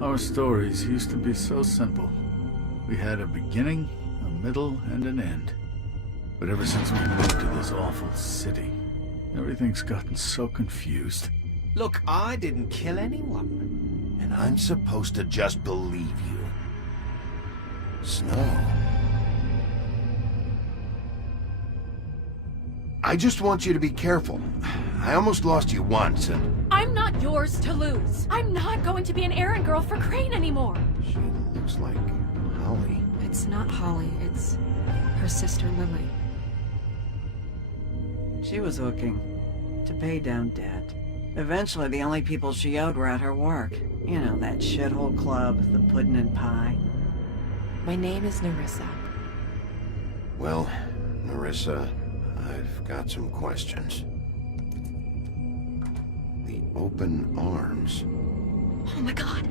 Our stories used to be so simple. We had a beginning, a middle, and an end. But ever since we moved to this awful city, everything's gotten so confused. Look, I didn't kill anyone. And I'm supposed to just believe you. Snow. I just want you to be careful. I almost lost you once, and... I'm not yours to lose. I'm not going to be an errand girl for Crane anymore. She looks like Holly. It's not Holly, it's her sister Lily. She was looking to pay down debt. Eventually, the only people she owed were at her work. You know, that shithole club, the pudding and pie. My name is Nerissa. Well, Nerissa, I've got some questions. The open arms. Oh my god.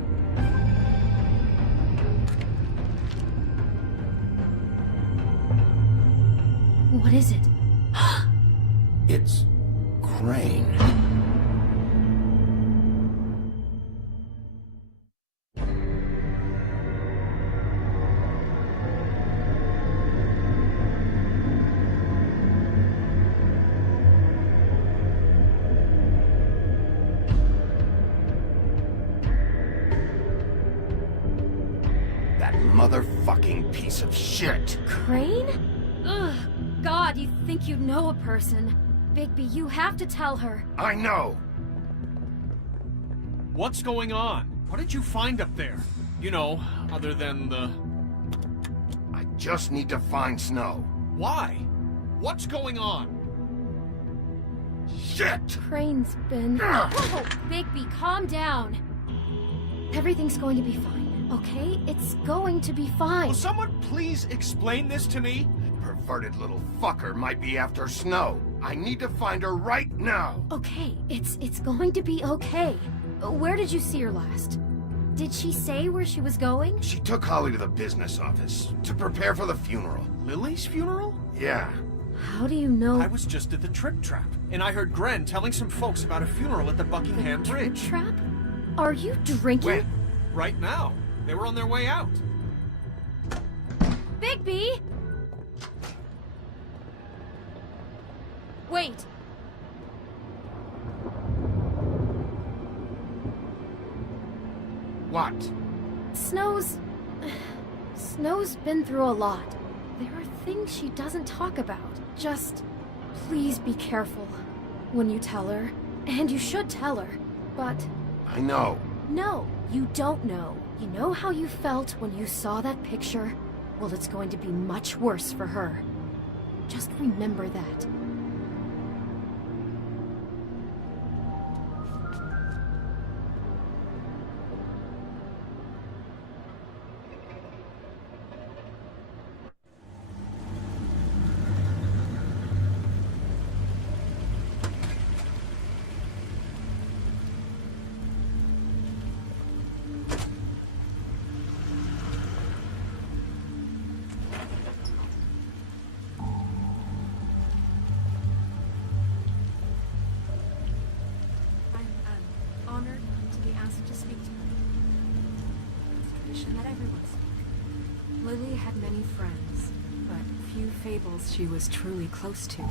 What is it? It's Crane. That motherfucking piece of shit. Crane? Ugh. God, you think you know a person. Bigby, you have to tell her. I know. What's going on? What did you find up there? You know, other than the... I just need to find Snow. Why? What's going on? Shit! Crane's been... Whoa! Bigby, calm down. Everything's going to be fine, okay? It's going to be fine. Will someone please explain this to me? Perverted little fucker might be after Snow. I need to find her right now. Okay, it's going to be okay. Where did you see her last? Did she say where she was going? She took Holly to the business office to prepare for the funeral. Lily's funeral? Yeah. How do you know? I was just at the Trip Trap, and I heard Gren telling some folks about a funeral at the Buckingham Bridge. Trap? Are you drinking? When? Right now. They were on their way out. Bigby! Wait. What? Snow's been through a lot. There are things she doesn't talk about. Just, please be careful when you tell her. And you should tell her. But... I know. No, you don't know. You know how you felt when you saw that picture? Well, it's going to be much worse for her. Just remember that. Lily had many friends, but few fables she was truly close to.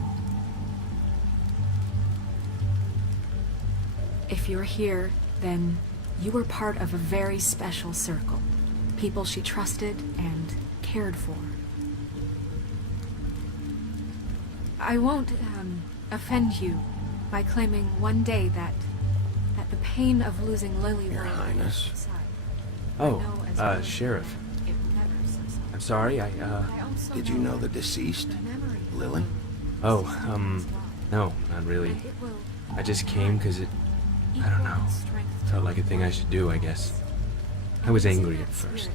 If you're here, then you were part of a very special circle. People she trusted and cared for. I won't, offend you by claiming one day that the pain of losing Lily Your lay Highness. inside. Oh, I know as well as Sheriff. it never subsides. I'm sorry, I also Did you know the deceased? memory Lily? Oh, as well. no, not really. And it will I just came because it, I don't know, felt like a thing I should do, I guess. I was angry at first,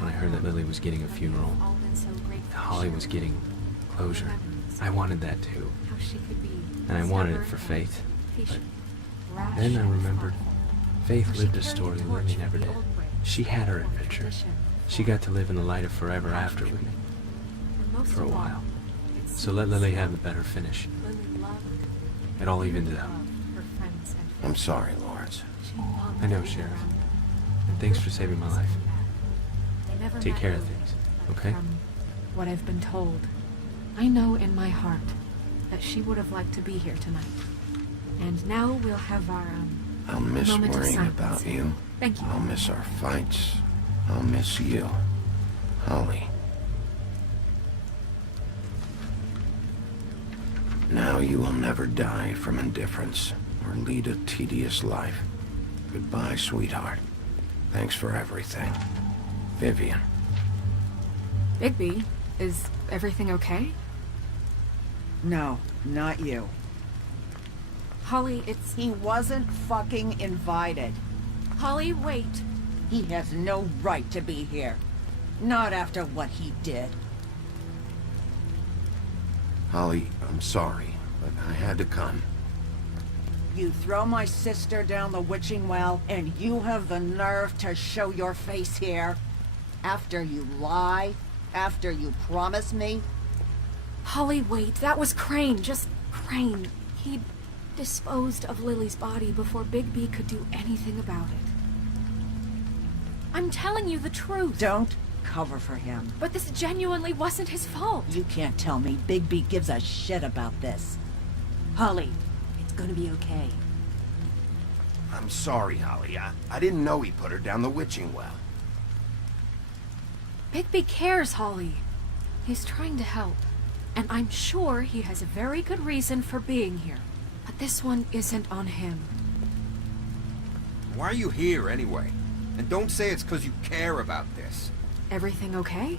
when I heard that Lily was getting a funeral, that Holly was getting closure. I wanted that too, and I wanted it for Faith. But then I remembered Faith lived a story Lily never did. She had her adventure. She got to live in the light of forever after with me, for a while. So let Lily have a better finish. It all evened out. I'm sorry, Lawrence. I know, Sheriff. And thanks for saving my life. I never Take met care of Lily, things, but okay? From what I've been told, I know in my heart that she would have liked to be here tonight. And now we'll have our, I'll miss moment of worrying silence. about you. Thank you. I'll miss our fights. I'll miss you. Holly. Now you will never die from indifference or lead a tedious life. Goodbye, sweetheart. Thanks for everything. Vivian. Bigby, is everything okay? No, not you. Holly, it's... He wasn't fucking invited. Holly, wait. He has no right to be here. Not after what he did. Holly, I'm sorry, but I had to come. You throw my sister down the witching well, and you have the nerve to show your face here? After you lie? After you promise me? Holly, wait. That was Crane. Just Crane. He disposed of Lily's body before Bigby could do anything about it. I'm telling you the truth. Don't cover for him. But this genuinely wasn't his fault. You can't tell me Bigby gives a shit about this. Holly, it's gonna be okay. I'm sorry, Holly. I didn't know he put her down the witching well. Bigby cares, Holly. He's trying to help. And I'm sure he has a very good reason for being here. But this one isn't on him. Why are you here, anyway? And don't say it's because you care about this. Everything okay?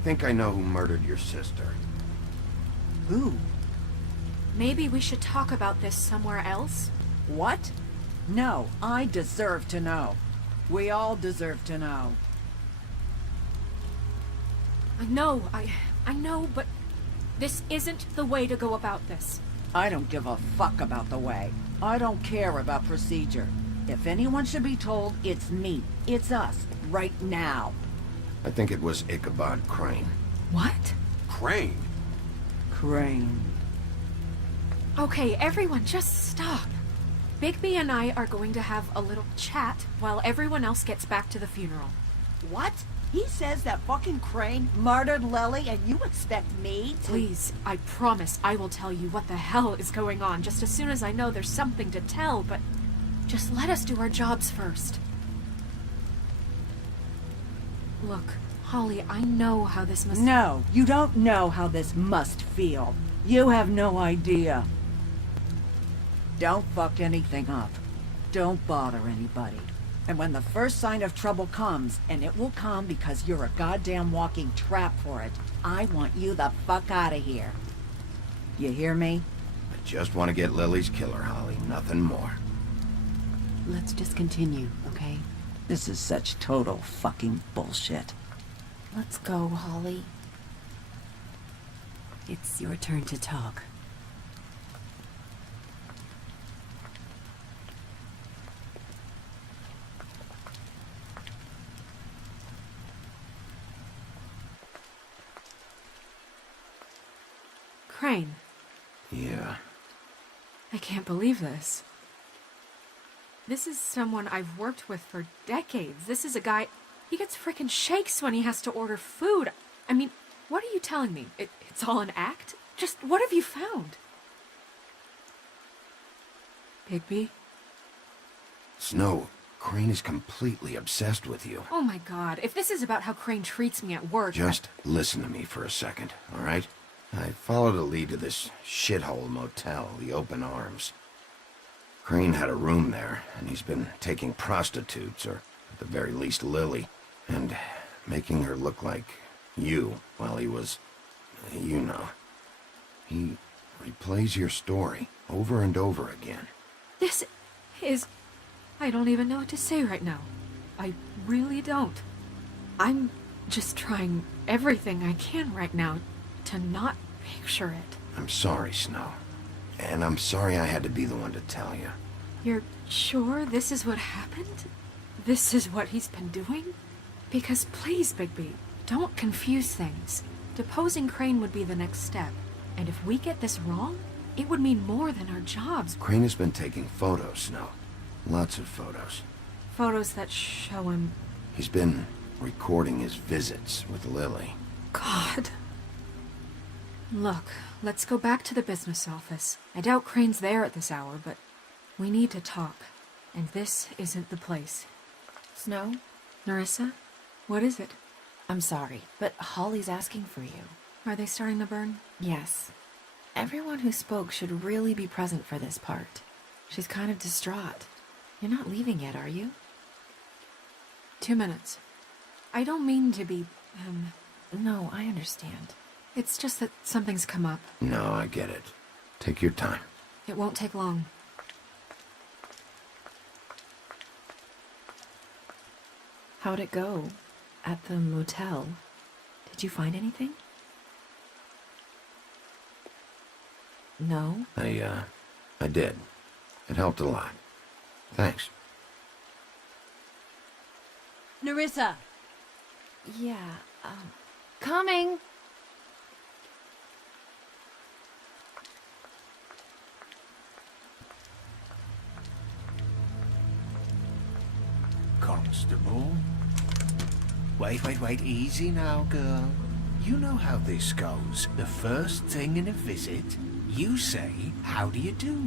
I think I know who murdered your sister. Who? Maybe we should talk about this somewhere else? What? No, I deserve to know. We all deserve to know. I know, but this isn't the way to go about this. I don't give a fuck about the way. I don't care about procedure. If anyone should be told, it's me. It's us. Right now. I think it was Ichabod Crane. What? Crane? Crane. Okay, everyone, just stop. Bigby and I are going to have a little chat while everyone else gets back to the funeral. What? He says that fucking Crane murdered Lily and you expect me to— Please, I promise I will tell you what the hell is going on just as soon as I know there's something to tell, but just let us do our jobs first. Look, Holly, I know how this must— No, you don't know how this must feel. You have no idea. Don't fuck anything up. Don't bother anybody. And when the first sign of trouble comes, and it will come because you're a goddamn walking trap for it, I want you the fuck out of here. You hear me? I just want to get Lily's killer, Holly. Nothing more. Let's just continue, okay? This is such total fucking bullshit. Let's go, Holly. It's your turn to talk. Crane. Yeah. I can't believe this. This is someone I've worked with for decades. This is a guy... He gets frickin' shakes when he has to order food. I mean, what are you telling me? It's all an act? Just what have you found? Bigby? Snow, Crane is completely obsessed with you. Oh my god, if this is about how Crane treats me at work... Just listen to me for a second, all right? I followed a lead to this shithole motel, the Open Arms. Crane had a room there, and he's been taking prostitutes, or at the very least Lily, and making her look like you while he was, you know. He replays your story over and over again. This is... I don't even know what to say right now. I really don't. I'm just trying everything I can right now to not picture it. I'm sorry, Snow. And I'm sorry I had to be the one to tell you. You're sure this is what happened? This is what he's been doing? Because please, Bigby, don't confuse things. Deposing Crane would be the next step. And if we get this wrong, it would mean more than our jobs. Crane has been taking photos, Snow. Lots of photos. Photos that show him... He's been recording his visits with Lily. God. Look, let's go back to the business office. I doubt Crane's there at this hour, but we need to talk. And this isn't the place. Snow? Nerissa? What is it? I'm sorry, but Holly's asking for you. Are they starting the burn? Yes. Everyone who spoke should really be present for this part. She's kind of distraught. You're not leaving yet, are you? 2 minutes. I don't mean to be, No, I understand. It's just that something's come up. No, I get it. Take your time. It won't take long. How'd it go? At the motel? Did you find anything? No? I did. It helped a lot. Thanks. Nerissa! Yeah, coming! Constable? Wait, easy now, girl. You know how this goes. The first thing in a visit, you say, how do you do?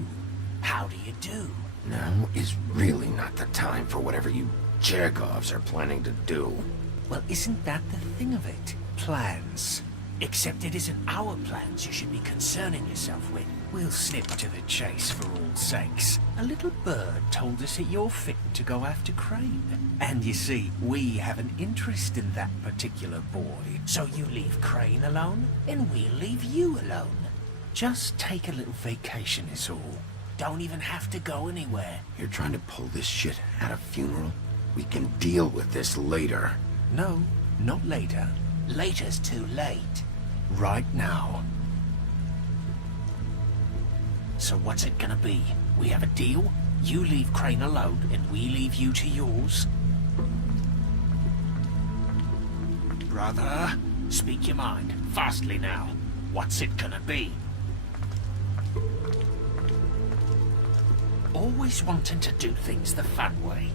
How do you do? Now is really not the time for whatever you Jerkovs are planning to do. Well, isn't that the thing of it? Plans. Except it isn't our plans you should be concerning yourself with. We'll snip to the chase for all sakes. A little bird told us that you're fit to go after Crane. And you see, we have an interest in that particular boy. So you leave Crane alone, and we'll leave you alone. Just take a little vacation is all. Don't even have to go anywhere. You're trying to pull this shit at a funeral? We can deal with this later. No, not later. Later's too late. Right now. So what's it gonna be? We have a deal? You leave Crane alone, and we leave you to yours? Brother, speak your mind. Fastly now. What's it gonna be? Always wanting to do things the fun way.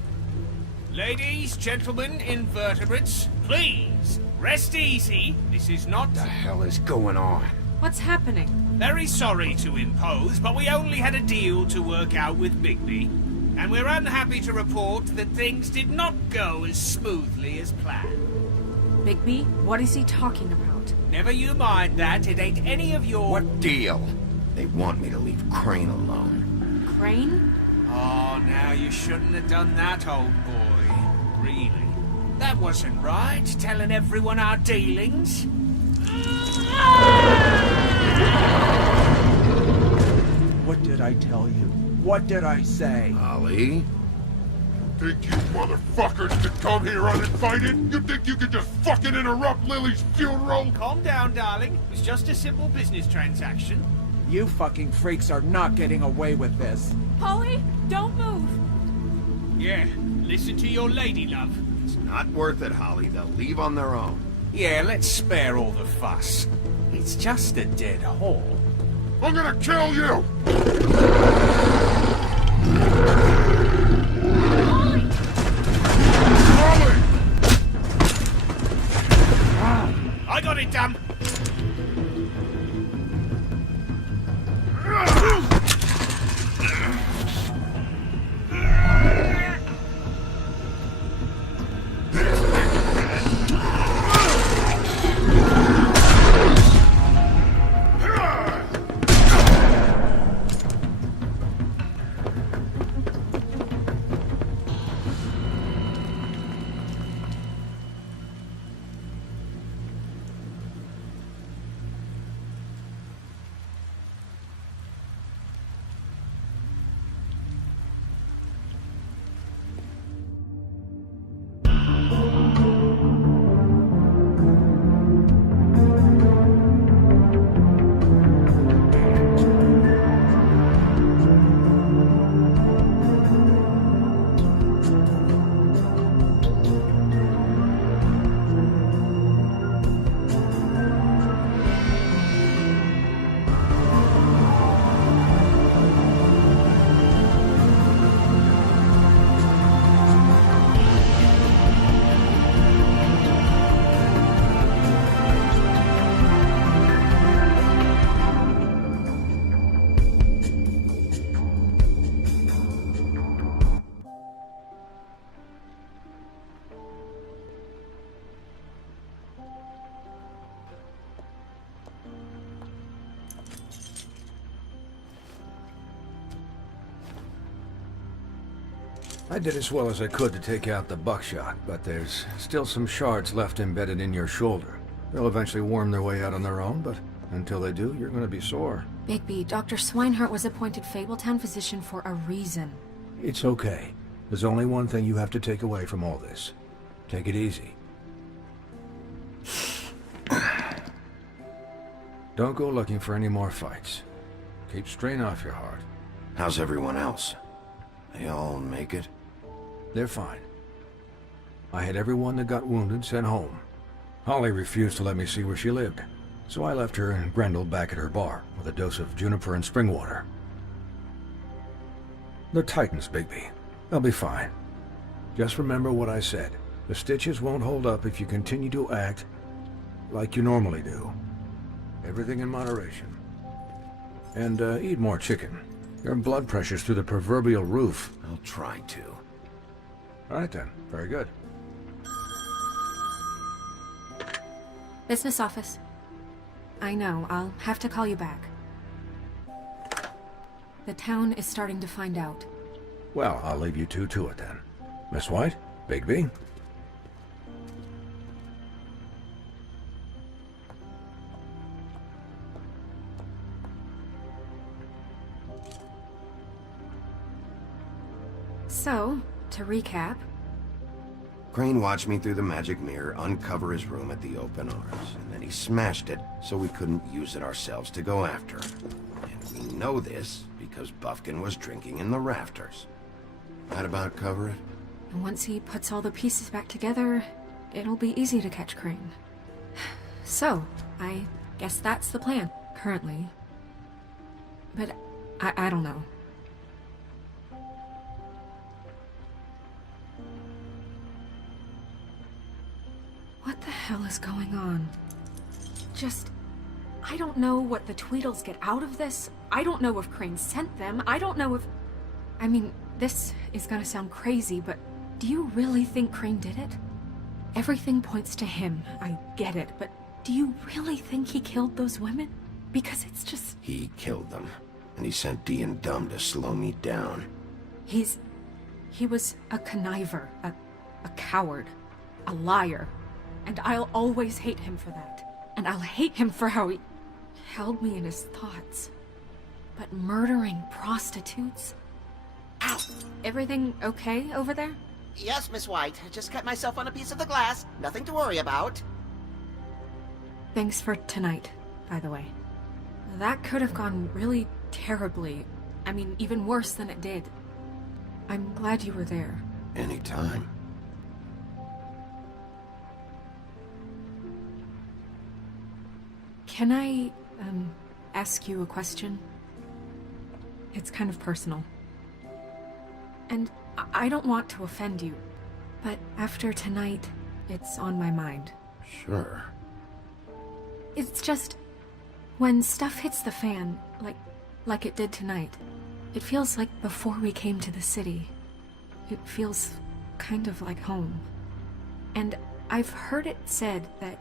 Ladies, gentlemen, invertebrates, please, rest easy. This is not... What the hell is going on? What's happening? Very sorry to impose, but we only had a deal to work out with Bigby. And we're unhappy to report that things did not go as smoothly as planned. Bigby, what is he talking about? Never you mind that, it ain't any of your... What deal? They want me to leave Crane alone. Crane? Oh, now you shouldn't have done that, old boy. Really? That wasn't right, telling everyone our dealings. What did I tell you? What did I say? Holly? Think you motherfuckers could come here uninvited? You think you could just fucking interrupt Lily's funeral? Calm down, darling. It was just a simple business transaction. You fucking freaks are not getting away with this. Holly, don't move! Yeah, listen to your lady, love. It's not worth it, Holly. They'll leave on their own. Yeah, let's spare all the fuss. It's just a dead hole. I'm gonna kill you! Holly! I got it, damn! I did as well as I could to take out the buckshot, but there's still some shards left embedded in your shoulder. They'll eventually worm their way out on their own, but until they do, you're gonna be sore. Bigby, Dr. Swinehart was appointed Fabletown physician for a reason. It's okay. There's only one thing you have to take away from all this. Take it easy. Don't go looking for any more fights. Keep strain off your heart. How's everyone else? They all make it? They're fine. I had everyone that got wounded sent home. Holly refused to let me see where she lived, so I left her and Grendel back at her bar with a dose of juniper and spring water. They're Titans, Bigby. They'll be fine. Just remember what I said. The stitches won't hold up if you continue to act like you normally do. Everything in moderation. And eat more chicken. Your blood pressure's through the proverbial roof. I'll try to. All right then. Very good. Business office. I know, I'll have to call you back. The town is starting to find out. Well, I'll leave you two to it then. Miss White, Bigby. So, to recap... Crane watched me through the magic mirror uncover his room at the open arms, and then he smashed it so we couldn't use it ourselves to go after him. And we know this because Buffkin was drinking in the rafters. That about cover it? And once he puts all the pieces back together, it'll be easy to catch Crane. So, I guess that's the plan, currently. But I don't know. What the hell is going on? I don't know what the Tweedles get out of this. I don't know if Crane sent them. I don't know if... I mean, this is gonna sound crazy, but do you really think Crane did it? Everything points to him. I get it, but do you really think he killed those women? Because it's just... He killed them, and he sent Dee and Dumb to slow me down. He was a conniver, a coward, a liar. And I'll always hate him for that. And I'll hate him for how he held me in his thoughts. But murdering prostitutes? Ow! Everything okay over there? Yes, Miss White. I just cut myself on a piece of the glass. Nothing to worry about. Thanks for tonight, by the way. That could have gone really terribly. I mean, even worse than it did. I'm glad you were there. Anytime. Can I, ask you a question? It's kind of personal. And I don't want to offend you, but after tonight, it's on my mind. Sure. It's just... when stuff hits the fan, like it did tonight, it feels like before we came to the city. It feels kind of like home. And I've heard it said that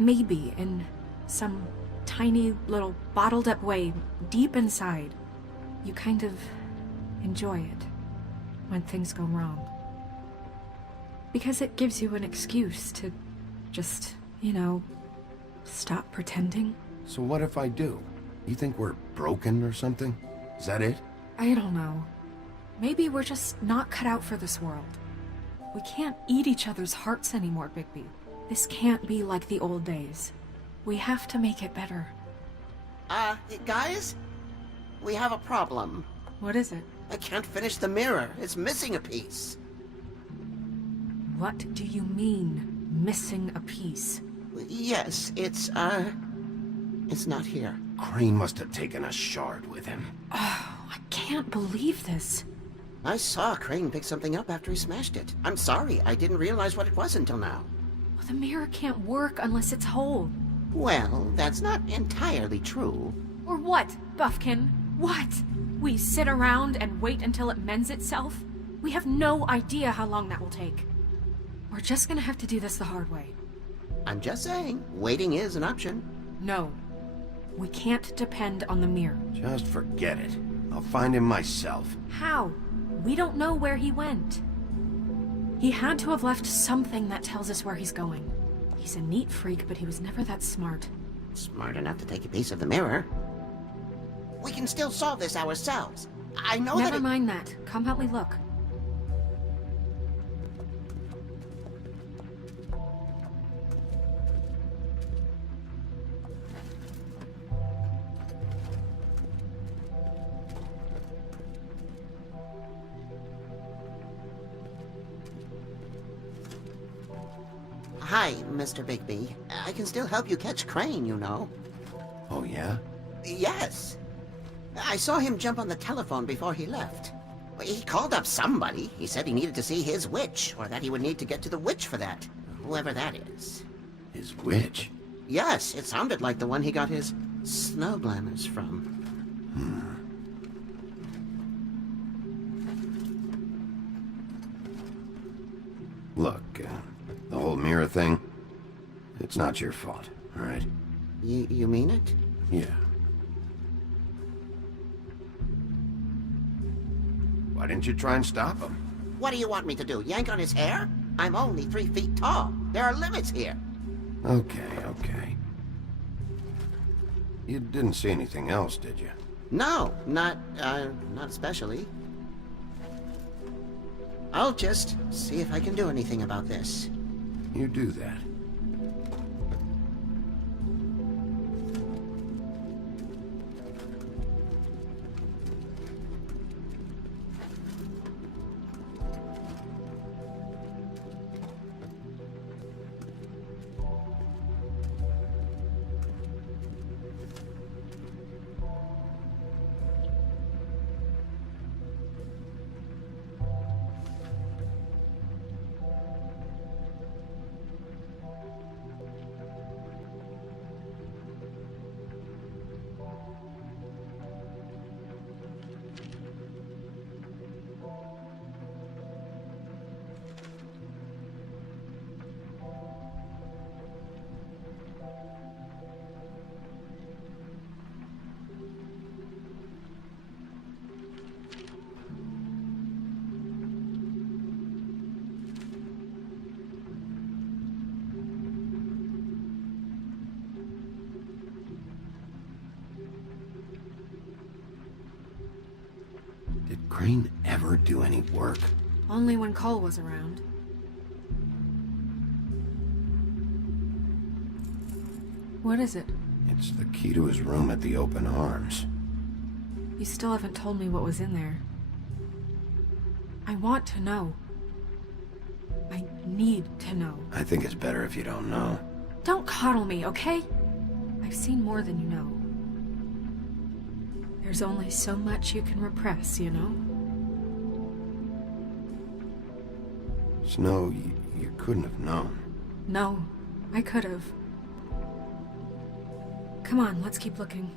maybe in some tiny little bottled up way deep inside, you kind of enjoy it when things go wrong. Because it gives you an excuse to just, you know, stop pretending. So what if I do? You think we're broken or something? Is that it? I don't know. Maybe we're just not cut out for this world. We can't eat each other's hearts anymore, Bigby. This can't be like the old days. We have to make it better. Guys? We have a problem. What is it? I can't finish the mirror. It's missing a piece. What do you mean, missing a piece? Yes, it's not here. Crane must have taken a shard with him. Oh, I can't believe this. I saw Crane pick something up after he smashed it. I'm sorry, I didn't realize what it was until now. Well, the mirror can't work unless it's whole. Well, that's not entirely true. Or what, Buffkin? What? We sit around and wait until it mends itself? We have no idea how long that will take. We're just gonna have to do this the hard way. I'm just saying, waiting is an option. No. We can't depend on the mirror. Just forget it. I'll find him myself. How? We don't know where he went. He had to have left something that tells us where he's going. He's a neat freak, but he was never that smart. Smart enough to take a piece of the mirror. We can still solve this ourselves. I know Never mind that. Come help me look. Hi, Mr. Bigby. I can still help you catch Crane, you know. Oh, yeah? Yes. I saw him jump on the telephone before he left. He called up somebody. He said he needed to see his witch, or that he would need to get to the witch for that. Whoever that is. His witch? Yes, it sounded like the one he got his snow glamours from. Look, the whole mirror thing, it's not your fault, all right? You mean it? Yeah. Why didn't you try and stop him? What do you want me to do, yank on his hair? I'm only 3 feet tall. There are limits here. Okay, okay. You didn't see anything else, did you? No, not especially. I'll just see if I can do anything about this. You do that. Did Crane ever do any work? Only when Cole was around. What is it? It's the key to his room at the Open Arms. You still haven't told me what was in there. I want to know. I need to know. I think it's better if you don't know. Don't coddle me, okay? I've seen more than you know. There's only so much you can repress, you know? Snow, you couldn't have known. No, I could have. Come on, let's keep looking.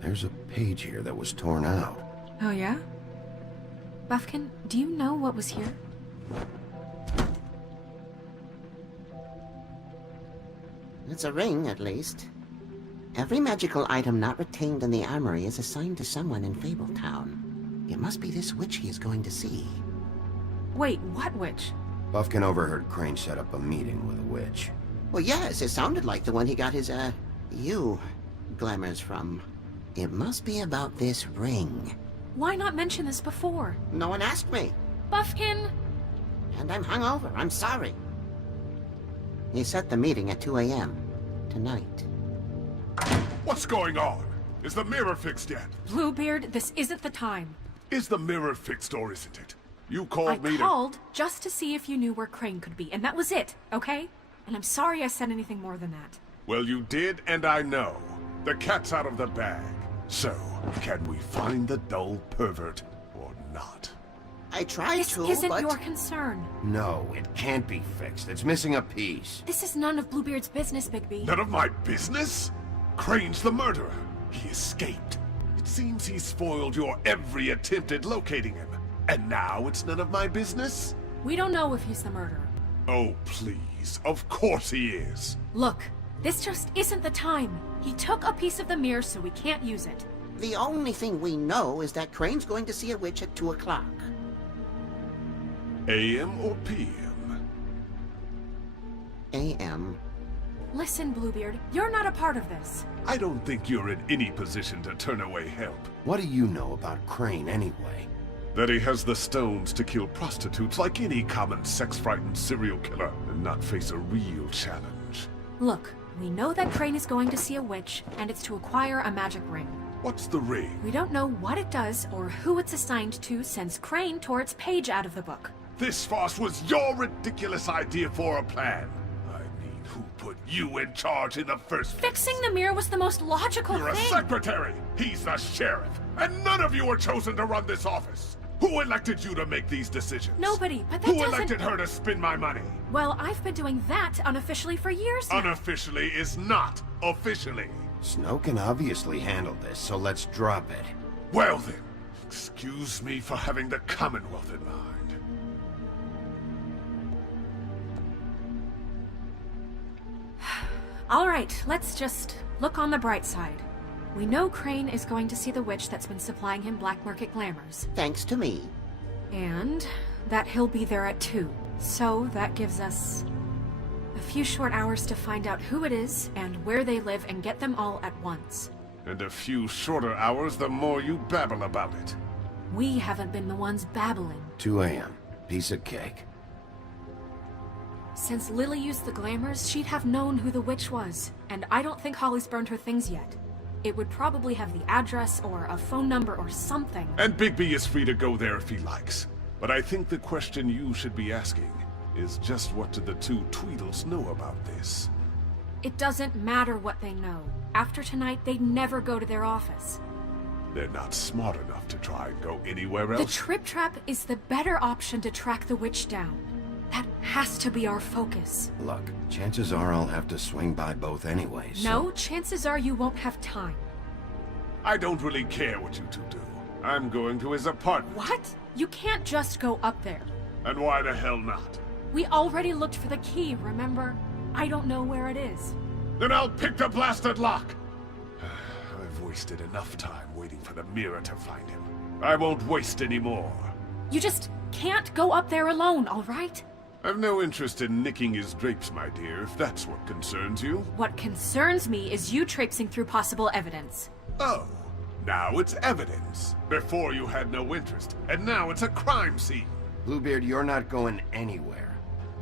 There's a page here that was torn out. Oh, yeah? Buffkin, do you know what was here? It's a ring, at least. Every magical item not retained in the armory is assigned to someone in Fabletown. It must be this witch he is going to see. Wait, what witch? Buffkin overheard Crane set up a meeting with a witch. Well, yes, it sounded like the one he got his, glamours from. It must be about this ring. Why not mention this before? No one asked me. Buffkin! And I'm hungover. I'm sorry. He set the meeting at 2 a.m. tonight. What's going on? Is the mirror fixed yet? Bluebeard, this isn't the time. Is the mirror fixed or isn't it? You called me I called just to see if you knew where Crane could be, and that was it, okay? And I'm sorry I said anything more than that. Well, you did, and I know. The cat's out of the bag. So, can we find the dull pervert or not? I tried to, but... This isn't your concern. No, it can't be fixed. It's missing a piece. This is none of Bluebeard's business, Bigby. None of my business? Crane's the murderer. He escaped. It seems he's spoiled your every attempt at locating him. And now it's none of my business? We don't know if he's the murderer. Oh, please. Of course he is. Look, this just isn't the time. He took a piece of the mirror, so we can't use it. The only thing we know is that Crane's going to see a witch at 2 o'clock. AM or PM? AM. Listen, Bluebeard, you're not a part of this. I don't think you're in any position to turn away help. What do you know about Crane anyway? That he has the stones to kill prostitutes like any common sex-frightened serial killer and not face a real challenge. Look, we know that Crane is going to see a witch, and it's to acquire a magic ring. What's the ring? We don't know what it does or who it's assigned to since Crane tore its page out of the book. This farce was your ridiculous idea for a plan. I mean, who put you in charge in the first place? Fixing the mirror was the most logical You're thing. a secretary! He's the sheriff! And none of you were chosen to run this office! Who elected you to make these decisions? Nobody, but that Who doesn't... elected her to spend my money? Well, I've been doing that unofficially for years now. Unofficially is not officially. Snow can obviously handle this, so let's drop it. Well then, excuse me for having the Commonwealth in mind. All right, let's just look on the bright side. We know Crane is going to see the witch that's been supplying him black market glamours. Thanks to me. And that he'll be there at 2. So that gives us a few short hours to find out who it is and where they live and get them all at once. And a few shorter hours the more you babble about it. We haven't been the ones babbling. 2 a.m. Piece of cake. Since Lily used the glamours, she'd have known who the witch was. And I don't think Holly's burned her things yet. It would probably have the address or a phone number or something. And Bigby is free to go there if he likes. But I think the question you should be asking is just what do the 2 Tweedles know about this? It doesn't matter what they know. After tonight, they'd never go to their office. They're not smart enough to try and go anywhere else. The Trip Trap is the better option to track the witch down. That has to be our focus. Look, chances are I'll have to swing by both anyway, so... No, chances are you won't have time. I don't really care what you 2 do. I'm going to his apartment. What? You can't just go up there. And why the hell not? We already looked for the key, remember? I don't know where it is. Then I'll pick the blasted lock! I've wasted enough time waiting for the mirror to find him. I won't waste any more. You just can't go up there alone, all right? I've no interest in nicking his drapes, my dear, if that's what concerns you. What concerns me is you traipsing through possible evidence. Oh, now it's evidence. Before you had no interest, and now it's a crime scene. Bluebeard, you're not going anywhere.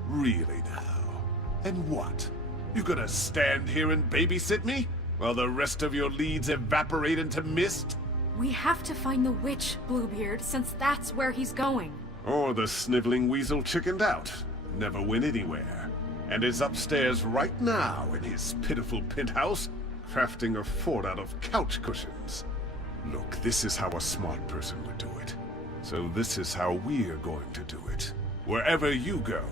Really now? And what? You gonna stand here and babysit me? While the rest of your leads evaporate into mist? We have to find the witch, Bluebeard, since that's where he's going. Or the sniveling weasel chickened out. Never went anywhere. And is upstairs right now in his pitiful penthouse, crafting a fort out of couch cushions. Look, this is how a smart person would do it. So this is how we're going to do it. Wherever you go,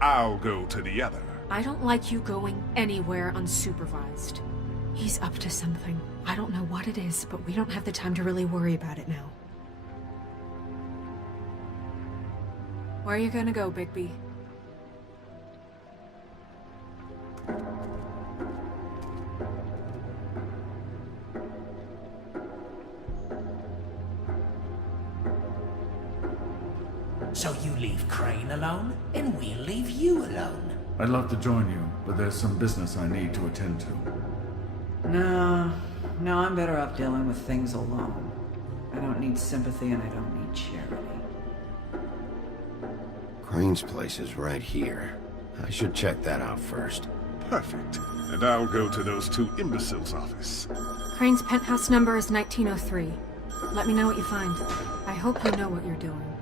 I'll go to the other. I don't like you going anywhere unsupervised. He's up to something. I don't know what it is, but we don't have the time to really worry about it now. Where are you gonna go, Bigby? So you leave Crane alone, and we'll leave you alone. I'd love to join you, but there's some business I need to attend to. No, I'm better off dealing with things alone. I don't need sympathy and I don't need charity. Crane's place is right here. I should check that out first. Perfect. And I'll go to those 2 imbeciles' office. Crane's penthouse number is 1903. Let me know what you find. I hope you know what you're doing.